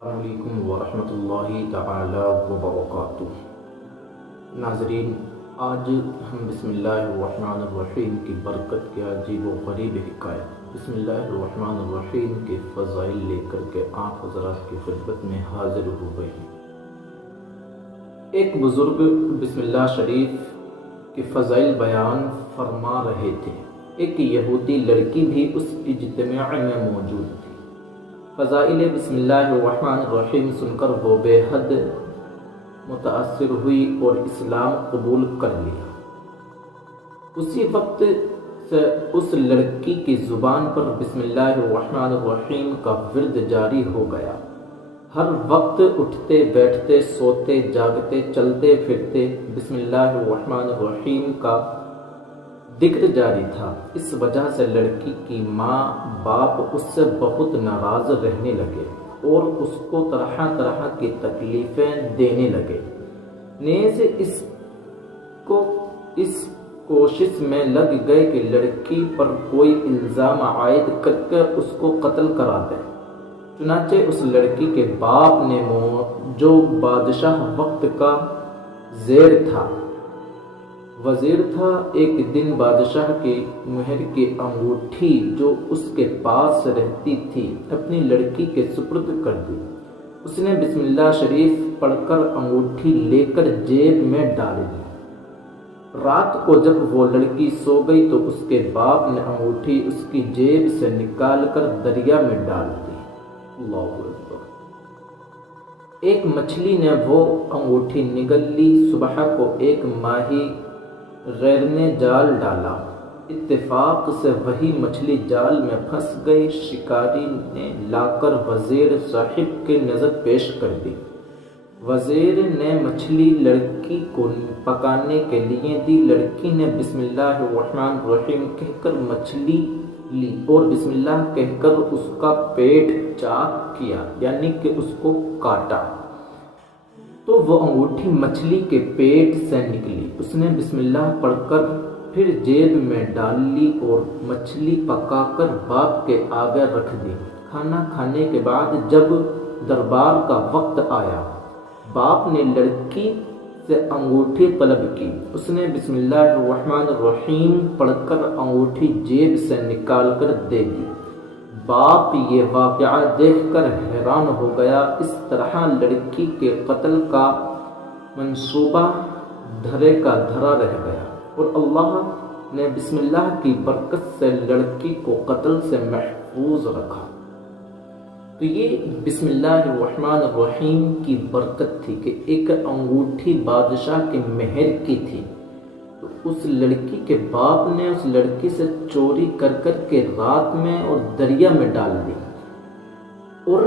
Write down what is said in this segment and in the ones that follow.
السلام علیکم ورحمۃ اللہ تعالی وبرکاتہ۔ ناظرین، آج ہم بسم اللہ الرحمن الرحیم کی برکت کے عجیب و غریب حکایت بسم اللہ الرحمن الرحیم کے فضائل لے کر کے آپ حضرات کی خدمت میں حاضر ہو گئے ہیں۔ ایک بزرگ بسم اللہ شریف کے فضائل بیان فرما رہے تھے۔ ایک یہودی لڑکی بھی اس اجتماع میں موجود تھی۔ فضائل بسم اللہ الرحمن الرحیم سن کر وہ بے حد متاثر ہوئی اور اسلام قبول کر لیا۔ اسی وقت سے اس لڑکی کی زبان پر بسم اللہ الرحمن الرحیم کا ورد جاری ہو گیا۔ ہر وقت اٹھتے بیٹھتے سوتے جاگتے چلتے پھرتے بسم اللہ الرحمن الرحیم کا ذکر جاری تھا۔ اس وجہ سے لڑکی کی ماں باپ اس سے بہت ناراض رہنے لگے اور اس کو طرح طرح کی تکلیفیں دینے لگے۔ نیز اس کوشش میں لگ گئے کہ لڑکی پر کوئی الزام عائد کر کے اس کو قتل کرا دیں۔ چنانچہ اس لڑکی کے باپ نے جو بادشاہ وقت کا وزیر تھا، ایک دن بادشاہ کی مہر کی انگوٹھی جو اس کے پاس رہتی تھی اپنی لڑکی کے سپرد کر دی۔ اس نے بسم اللہ شریف پڑھ کر انگوٹھی لے کر جیب میں ڈال دی۔ رات کو جب وہ لڑکی سو گئی تو اس کے باپ نے انگوٹھی اس کی جیب سے نکال کر دریا میں ڈال دی۔ اللہ اکبر۔ ایک مچھلی نے وہ انگوٹھی نگل لی۔ صبح کو ایک ماہی غیر نے جال ڈالا، اتفاق سے وہی مچھلی جال میں پھنس گئی۔ شکاری نے لا کر وزیر صاحب کی نظر پیش کر دی۔ وزیر نے مچھلی لڑکی کو پکانے کے لیے دی۔ لڑکی نے بسم اللہ الرحمن الرحیم کہہ کر مچھلی لی اور بسم اللہ کہہ کر اس کا پیٹ چاک کیا، یعنی کہ اس کو کاٹا، تو وہ انگوٹھی مچھلی کے پیٹ سے نکلی۔ اس نے بسم اللہ پڑھ کر پھر جیب میں ڈال لی اور مچھلی پکا کر باپ کے آگے رکھ دی۔ کھانا کھانے کے بعد جب دربار کا وقت آیا، باپ نے لڑکی سے انگوٹھی طلب کی۔ اس نے بسم اللہ الرحمن الرحیم پڑھ کر انگوٹھی جیب سے نکال کر دے دی۔ باپ یہ واقعہ دیکھ کر حیران ہو گیا۔ اس طرح لڑکی کے قتل کا منصوبہ دھرے کا دھرا رہ گیا اور اللہ نے بسم اللہ کی برکت سے لڑکی کو قتل سے محفوظ رکھا۔ تو یہ بسم اللہ الرحمن الرحیم کی برکت تھی کہ ایک انگوٹھی بادشاہ کی مہر کی تھی، تو اس لڑکی کے باپ نے اس لڑکی سے چوری کر کر کے رات میں اور دریا میں ڈال دی، اور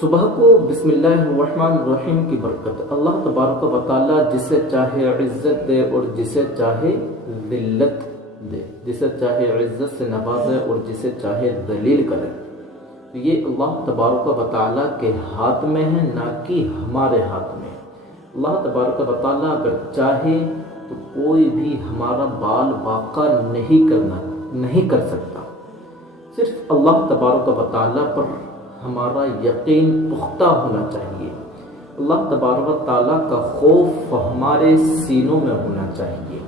صبح کو بسم اللہ الرحمن الرحیم کی برکت اللہ تبارک و تعالی جسے چاہے عزت دے اور جسے چاہے ذلت دے، جسے چاہے عزت سے نوازے اور جسے چاہے ذلیل کرے۔ تو یہ اللہ تبارک و تعالی کے ہاتھ میں ہے، نہ کہ ہمارے ہاتھ میں۔ اللہ تبارک و تعالی اگر چاہے تو کوئی بھی ہمارا بال باقا نہیں کر سکتا۔ صرف اللہ تبارک و تعالی پر ہمارا یقین پختہ ہونا چاہیے۔ اللہ تبارک و تعالی کا خوف ہمارے سینوں میں ہونا چاہیے۔